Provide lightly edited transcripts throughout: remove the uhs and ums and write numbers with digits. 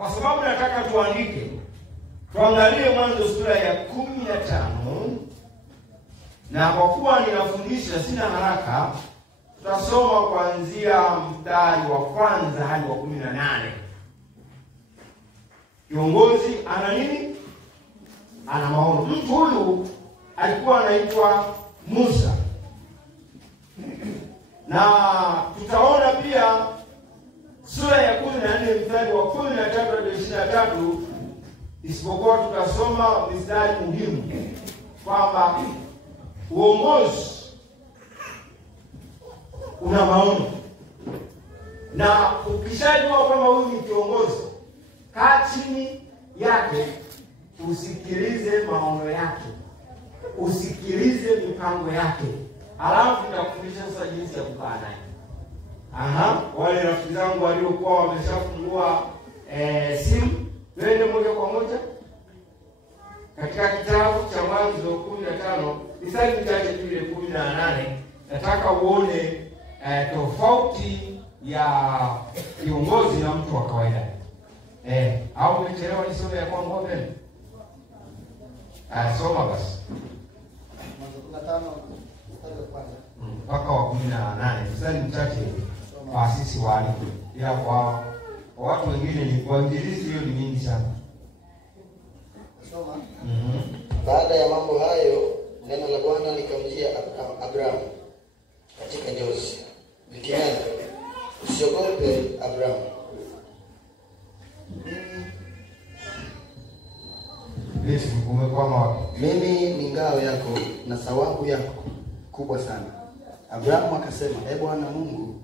Kwa sababu nataka tuandike. Tuangalie Mwanzo sura ya 15. Na kwa kuwa ninafundisha sina haraka, tutasoma kuanzia mstari wa kwanza hadi wa 18. Kiongozi ana nini? Ana maono. Mtu huyu alikuwa anaitwa Musa. Na tutaona pia sura ya 14 mstari wa 13 hadi 23, isipokuwa tutasoma mistari muhimu kwamba uongozi una maono. Na ukishajua kwamba huyu ni kiongozi, kaa chini yake, usikilize maono yake, usikilize mipango yake. Alafu nitakufundisha sasa jinsi ya kukaa naye. Wale rafiki zangu waliokuwa wameshafungua simu, twende moja kwa moja katika kitabu cha Mwanzo 15, mstari mchache tu ile 18. Nataka uone tofauti ya kiongozi na mtu wa kawaida. Au umechelewa nisome ya kwangu hapo? Soma basi. Mwanzo 15 mstari wa kwanza mpaka wa 18, mstari mchache kwa sisi walimu. Ila kwa watu wengine ni kuanzilizi, hiyo ni mingi sana. soma. Baada ya mambo hayo, neno la Bwana likamjia Abrahamu katika njozi, likinena, usiogope Abrahamu, mimi ni ngao yako na thawabu yako kubwa sana. Abrahamu akasema, Bwana Mungu,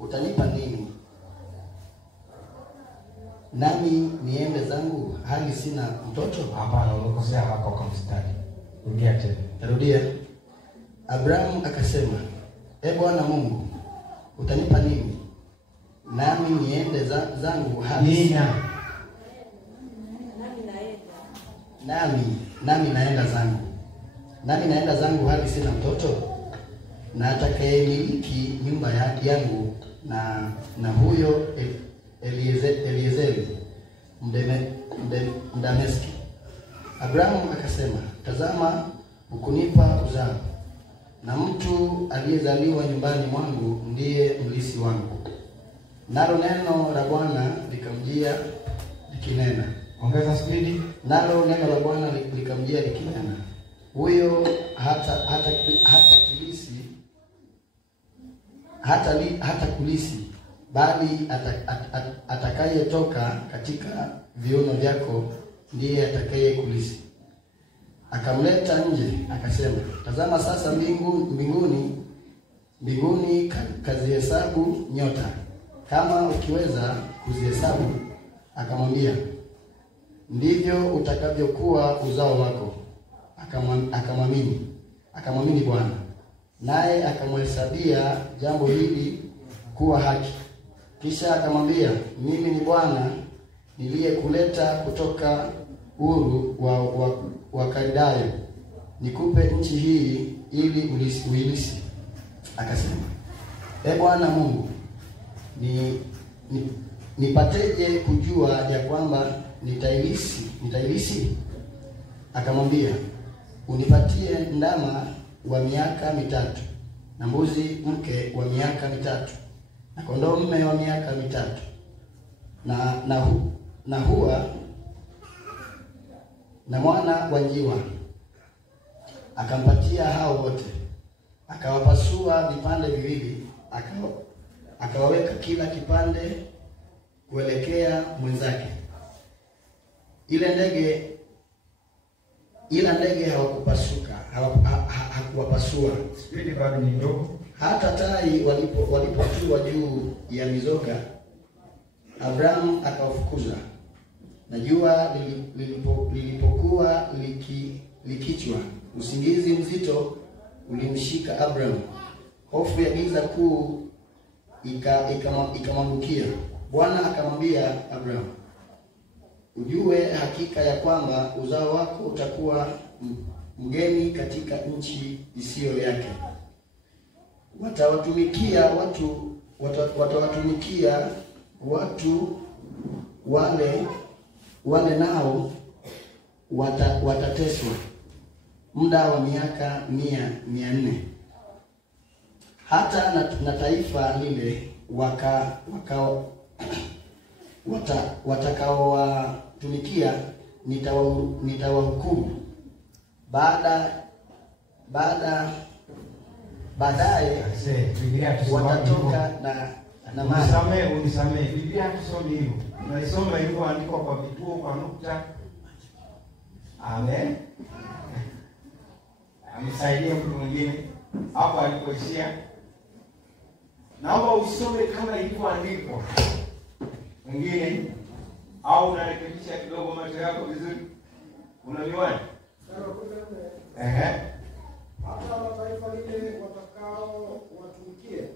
utanipa nini nami niende zangu hali sina mtoto? Hapana, umekosea hapa kwa mstari. Rudia tena. Tarudia. Abrahamu akasema, Bwana Mungu, utanipa nini nami niende zangu hali nami naenda zangu hali sina mtoto? Na atakayemiliki nyumba yangu na huyo Eliezeri Mdameski. Abrahamu akasema, tazama, hukunipa uzao, na mtu aliyezaliwa nyumbani mwangu ndiye mlisi wangu. Nalo neno la Bwana likamjia likinena. Ongeza spidi. Nalo neno la Bwana likamjia likinena, huyo hata kulisi, bali atakayetoka katika viuno vyako ndiye atakaye kulisi. Akamleta nje, akasema, tazama sasa mbinguni kazihesabu nyota, kama ukiweza kuzihesabu. Akamwambia, ndivyo utakavyokuwa uzao wako. Akamwamini Bwana, naye akamhesabia jambo hili kuwa haki. Kisha akamwambia, mimi ni Bwana niliyekuleta kutoka Uru wa Kaldayo, nikupe nchi hii ili uilisi. Akasema, Bwana Mungu, nipateje kujua ya kwamba nitailisi? Akamwambia, unipatie ndama wa miaka 3, na mbuzi mke wa miaka 3, na kondoo mume wa miaka 3, na hua na mwana wa njiwa. Akampatia hao wote, akawapasua vipande viwili, akawaweka kila kipande kuelekea mwenzake. Ila ndege hakuwapasua. Spidi bado ni ndogo. Hata tai walipotua juu ya mizoga, Abrahamu akawafukuza. Na jua lilipokuwa likichwa, usingizi mzito ulimshika Abrahamu. Hofu ya giza kuu ikamwangukia. Bwana akamwambia Abrahamu, ujue hakika ya kwamba uzao wako utakuwa mgeni katika nchi isiyo yake. Watawatumikia watu wale nao watateswa muda wa miaka 400. Hata na taifa lile watakaowatumikia nitawahukumu. Baadaye watatoka na mali. Unisamehe. Biblia tusome hivyo. Tunaisoma hivyo andikwa kwa vituo kwa nukta. Amen. Amsaidie mtu mwingine hapo alipoishia. Naomba usome kama ilivyoandikwa. Mwingine au unarekebisha kidogo macho yako vizuri. Una miwani? Hata mataifa lile watakao watumikie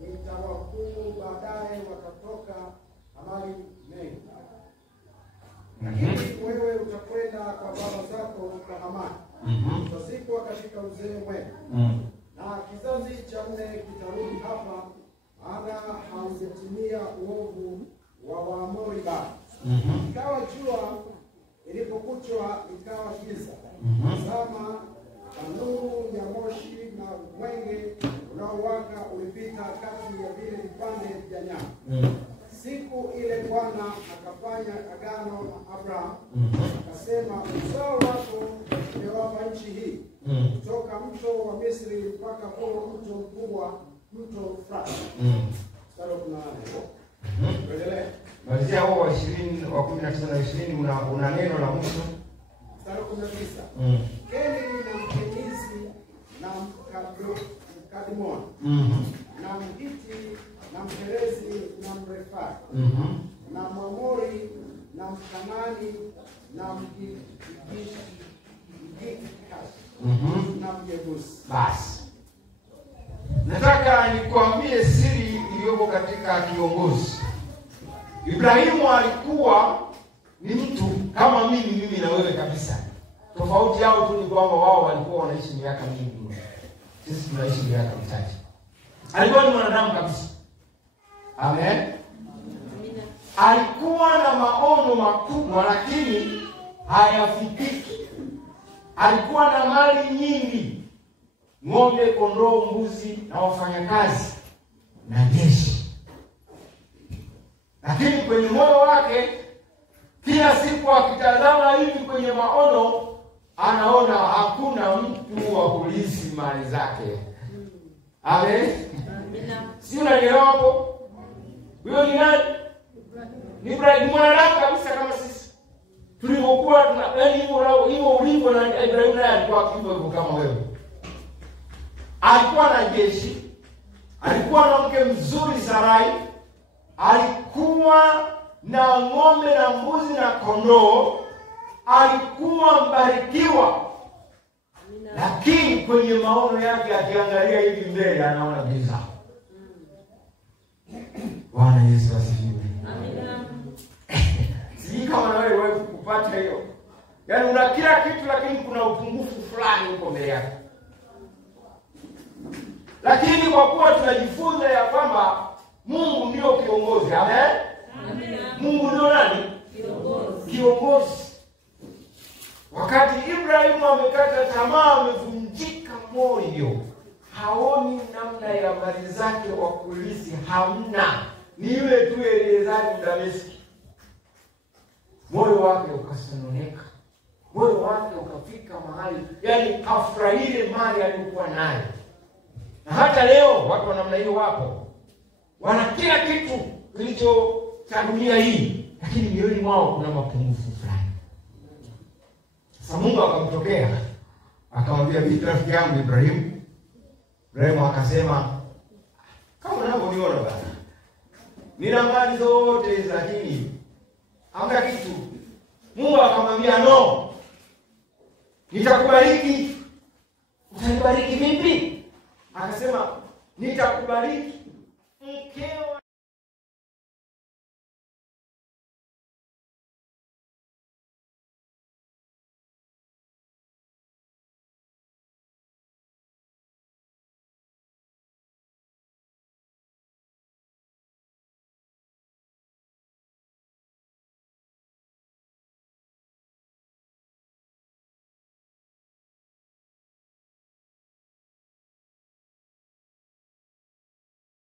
nitawahukumu, baadaye watatoka amali mengi. Lakini wewe utakwenda kwa baba zako kwa amani. Utazikwa katika uzee mwema. Na kizazi cha 4 kitarudi hapa, maana haujatimia uovu wa Waamori bado. Ikawa jua ilipokuchwa ikawa giza. Tazama, tanuru ya moshi na mwenge unaowaka ulipita kati ya vile vipande vya nyama. Siku ile Bwana akafanya agano na Abraham, akasema, uzao wako nimewapa nchi hii, kutoka mto wa Misri mpaka huo mto mkubwa, mto Frati. Endelea. Malizia huo wa 20 wa 19 na 20 una neno la mwisho. Mstari 19. Keni na Mkenizi na Mkadmoni, na Mhiti na Mperezi na Mrefai, na Mwamori na Mkanani na Mgirgashi na Myebusi. Basi nataka nikuambie siri iliyoko katika kiongozi. Ibrahimu alikuwa ni mtu kama mimi na wewe kabisa. Tofauti yao tu ni kwamba wao walikuwa wanaishi miaka mingi. Sisi tunaishi miaka michache. Alikuwa ni mwanadamu kabisa. Amen. Alikuwa na maono makubwa lakini hayafikiki. Alikuwa na mali nyingi. Ng'ombe, kondoo, mbuzi na wafanyakazi na jeshi. Lakini kwenye moyo wake kila siku akitazama hivi kwenye maono anaona hakuna mtu wa kulisi mali zake. Amen. Si unanielewa hapo? Huyo ni nani? Ibrahim, mwanadamu kabisa kama sisi. Tulivyokuwa yaani hivyo ulivyo na Ibrahim naye alikuwa hivyo kama wewe. Alikuwa na jeshi, alikuwa na mke mzuri Sarai, alikuwa na ng'ombe na mbuzi na kondoo, alikuwa mbarikiwa. Lakini kwenye maono yake akiangalia hivi mbele anaona giza. Bwana Yesu asifiwe. Amina. Sisi kama na wewe kupata hiyo. Yaani una kila kitu lakini kuna upungufu fulani huko mbele yako. Lakini kwa kuwa tunajifunza ya kwamba Mungu ndio kiongozi. Amen. Amina. Mungu ndio nani? Kiongozi. Wakati Ibrahimu amekata tamaa, amevunjika moyo, haoni namna ya mali zake wa kulisi, hamna. Ni yule tu Eleazari Mdameski. Moyo wake ukasononeka. Moyo wake ukafika mahali, yani afurahie mali aliyokuwa nayo. Na hata leo watu wa namna hiyo wapo. Wana kila kitu kilicho cha dunia hii, lakini mioyoni mwao kuna mapungufu fulani. Sasa Mungu akamtokea, akamwambia rafiki yangu Ibrahimu. Ibrahimu akasema, kama unavyoniona bwana, nina mali zote hizi lakini hamna kitu. Mungu akamwambia, no, nitakubariki. Utanibariki vipi? Akasema, nitakubariki mkeo